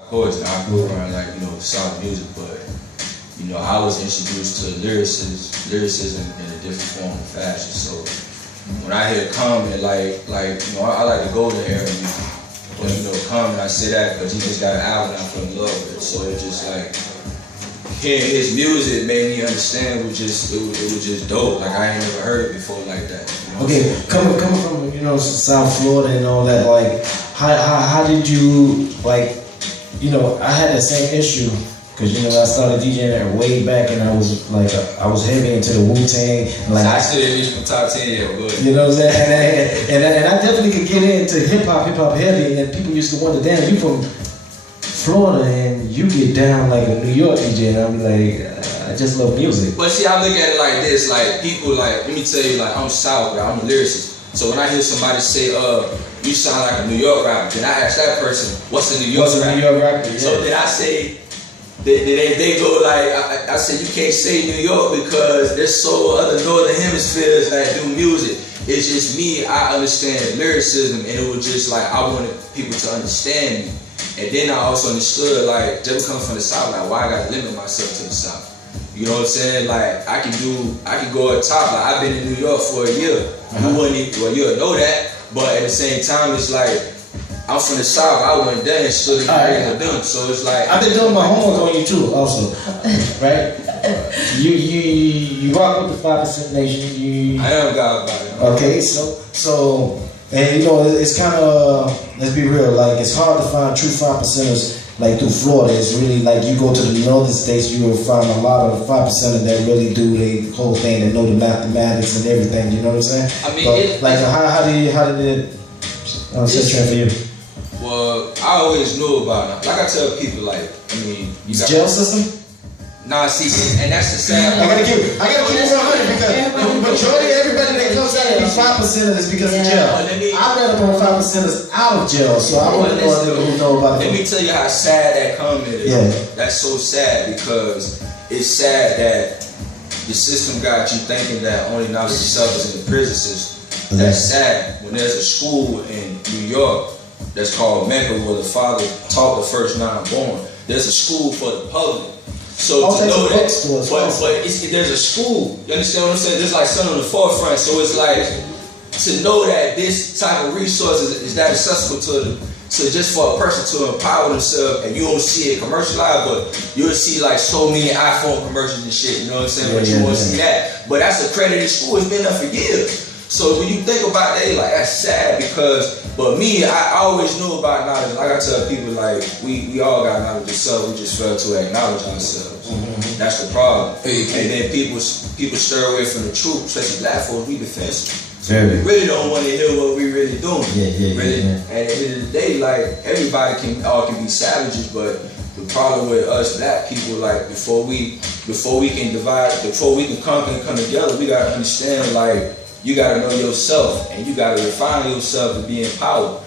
Of course, I grew around like, soft music, but I was introduced to lyricism in a different form and fashion. So when I hear Common, I like the golden era music. But Common, I say that because he just got an album I fell in love with. So it just like hearing his music made me understand it was just dope. Like I ain't never heard it before like that. Okay, coming from South Florida and all that, like how did you like? I had the same issue because I started DJing that way back, and I was heavy into the Wu-Tang. Like I still didn't reach my top 10 yet, but you know what I'm saying? And I definitely could get into hip hop heavy, and people used to wonder, damn, you from Florida and you get down like a New York DJ, and I'm like, I just love music. But see, I look at it like this, like people let me tell you, like I'm South, I'm a lyricist. So when I hear somebody say, you sound like a New York rapper, then I ask that person, what's a New York rapper? Yeah. So then I say, they go like, I say, you can't say New York because there's so other northern hemispheres that do music. It's just me, I understand lyricism, and it was just like, I wanted people to understand me. And then I also understood, like, just coming from the South, like, why I gotta limit myself to the South? You know what I'm saying? Like, I can go up top. Like, I've been in New York for a year. You'll know that. But at the same time, it's like, I'm from the South. I went there and stood in the area with them. So it's like, I've been doing my homework on you too, also. Right? You rock with the 5% Nation. I am God about it. Okay, so and it's kind of, let's be real, like it's hard to find true 5%ers like through Florida. It's really like you go to the northern states, you will find a lot of 5%ers that really do the whole thing, that know the mathematics and everything. You know what I'm saying? I mean, but how did it set trend for you? Well, I always knew about it. Like I tell people, like, you got jail system. Nah, see, and that's the sad part. I gotta keep it 100 because the majority of everybody that comes out of these 5%ers is because of jail. I read up on 5%ers out of jail, so I want to know about it. Let me tell you how sad that comment is. Yeah. That's so sad because it's sad that the system got you thinking that only knowledge of self is in the prison system. That's sad. When there's a school in New York that's called Mecca where the father taught the first 9 born. There's a school for the public. So to know that, but there's a school. You understand what I'm saying? There's like something on the forefront. So it's like to know that this type of resource is that accessible to just for a person to empower themselves, and you don't see it commercialized, but you'll see like so many iPhone commercials and shit. You know what I'm saying? But you won't see that. But that's accredited school. It's been there for years. So when you think about that, like that's sad because, but me, I always knew about knowledge. Like I tell people, like we all got knowledge of self. We just fail to acknowledge ourselves. That's the problem. And then people stir away from the truth, especially black folks. We defensive. So we really don't want to hear what we really doing. And at the end of the day, like everybody can be savages, but the problem with us black people, like before we can divide, before we can conquer and come together, we gotta understand like. You gotta know yourself, and you gotta refine yourself to be empowered.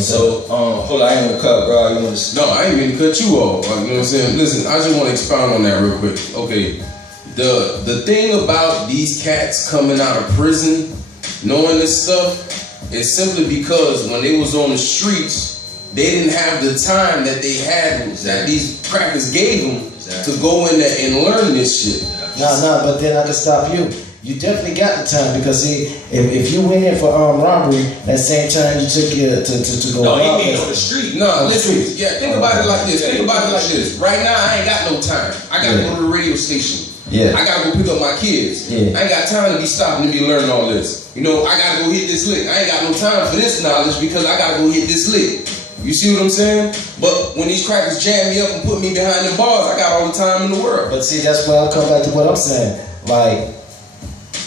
So, hold on, I ain't gonna cut, bro. You want to? No, I ain't gonna cut you off. You know what I'm saying? Listen, I just want to expound on that real quick. Okay, the thing about these cats coming out of prison, knowing this stuff, is simply because when they was on the streets, they didn't have the time that they had that these crackers gave them to go in there and learn this shit. No, but then I can stop you. You definitely got the time because see, if you went in for armed robbery, that same time you took to go. No, he ain't on the street. No, listen. Yeah, think about it like this. Think about it like this. Right now, I ain't got no time. I gotta go to the radio station. Yeah. I gotta go pick up my kids. Yeah. I ain't got time to be stopping to be learning all this. I gotta go hit this lick. I ain't got no time for this knowledge because I gotta go hit this lick. You see what I'm saying? But when these crackers jam me up and put me behind the bars, I got all the time in the world. But see, that's why I'll come back to what I'm saying. Like,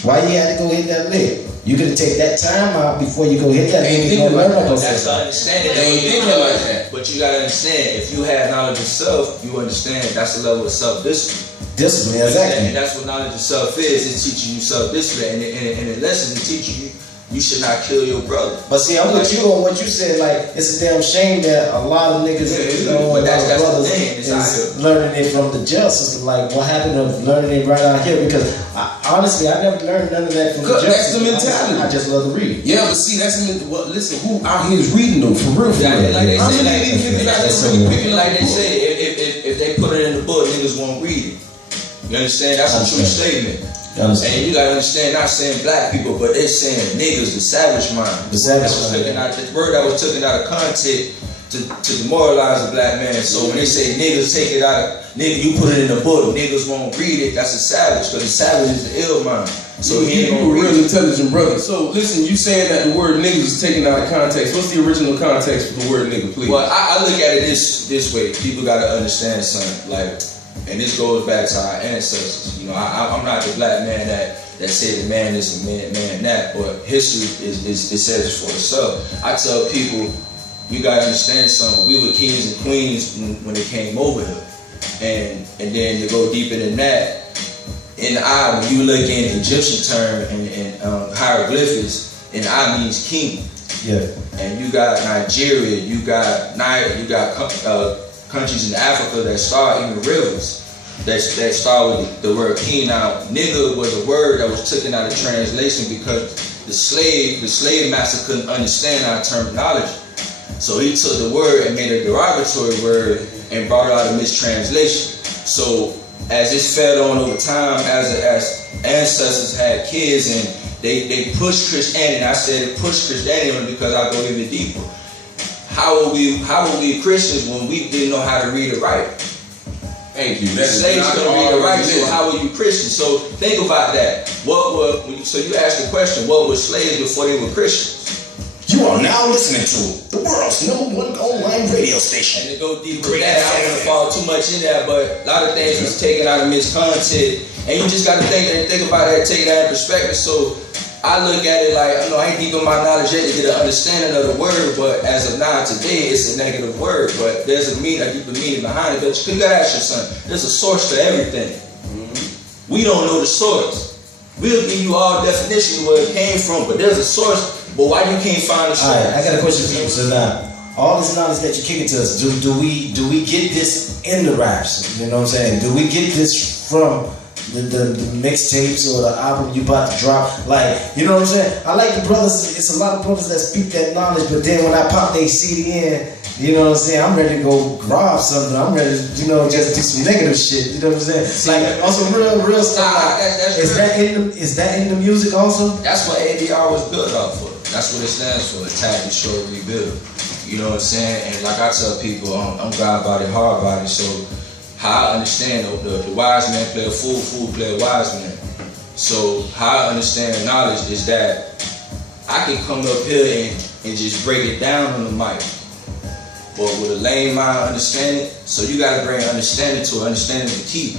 why you had to go hit that lick? You could have taken that time out before you go hit that lick. That's the understanding. They ain't thinking like that. But you gotta understand, if you have knowledge of self, you understand that's the level of self-discipline. Discipline, exactly. And that's what knowledge of self is. It's teaching you self-discipline. And in lessons, it teaches you you should not kill your brother. But see, I'm with you on what you said. Like, it's a damn shame that a lot of niggas, but that's brothers, the thing. is learning it from the jail system. Like, what happened of learning it right out here? Because honestly, I never learned none of that from the jail system. That's the mentality. I just love to read. Yeah, but see, that's listen. Who out here is reading though? For real, Like they say, say, if they put it in the book, niggas won't read it. You understand? That's a true statement. And you gotta understand, not saying black people, but they saying niggas, the savage mind. The word that was taken out of context to demoralize the black man. So when they say niggas, take it out of nigga, you put it in the book, niggas won't read it. That's a savage, because the savage is the ill mind. So he ain't gonna read real intelligent brother. So listen, you saying that the word niggas is taken out of context. What's the original context for the word nigga, please? Well, I look at it this way. People gotta understand something, like. And this goes back to our ancestors. You know, I'm not the black man that said the man is a man that, but history says it for itself. I tell people, you gotta understand something. We were kings and queens when they came over here, and then to go deeper than that, in the eye, when you look in Egyptian term and hieroglyphics, in the eye means king. Yeah. And you got Nigeria, you got countries in Africa that start in the rivers that start with the word king. Now, nigga was a word that was taken out of translation because the slave master couldn't understand our terminology. So he took the word and made a derogatory word and brought out a mistranslation. So as it fed on over time, as ancestors had kids and they pushed Christianity, and I said it pushed Christianity because I go even deeper. How were we Christians when we didn't know how to read or write? Thank you. Slaves couldn't read or write, so how were you Christian? So think about that. So you asked the question, what were slaves before they were Christians? You are now listening to the world's #1 online radio station. And to go deeper than that, I don't want to fall too much in that, but a lot of things was taken out of miscontent. And you just got to think about that, take that in perspective. So I look at it like, I ain't deep in my knowledge yet to get an understanding of the word, but as of now, today, it's a negative word, but there's a deeper meaning behind it. But you gotta ask yourself, there's a source to everything. Mm-hmm. We don't know the source. We'll give you all definition where it came from, but there's a source, but why you can't find the source? Alright, I got a question for you. So now, all this knowledge that you're kicking to us, do we get this in the raps? You know what I'm saying? Do we get this from the mixtapes or the album you about to drop? Like, you know what I'm saying? I like the brothers, it's a lot of brothers that speak that knowledge, but then when I pop their CD in, you know what I'm saying, I'm ready to go rob something, I'm ready to, just do some negative shit, you know what I'm saying? Like, also real stuff, like, is that in the music also? That's what ADR was built off for. That's what it stands for, attack, destroy, rebuild. You know what I'm saying? And like I tell people, I'm God body, hard body, so how I understand the wise man play a fool play a wise man. So how I understand knowledge is that I can come up here and just break it down on the mic. But with a lame mind understanding, so you gotta bring understanding to it. Understanding is the key.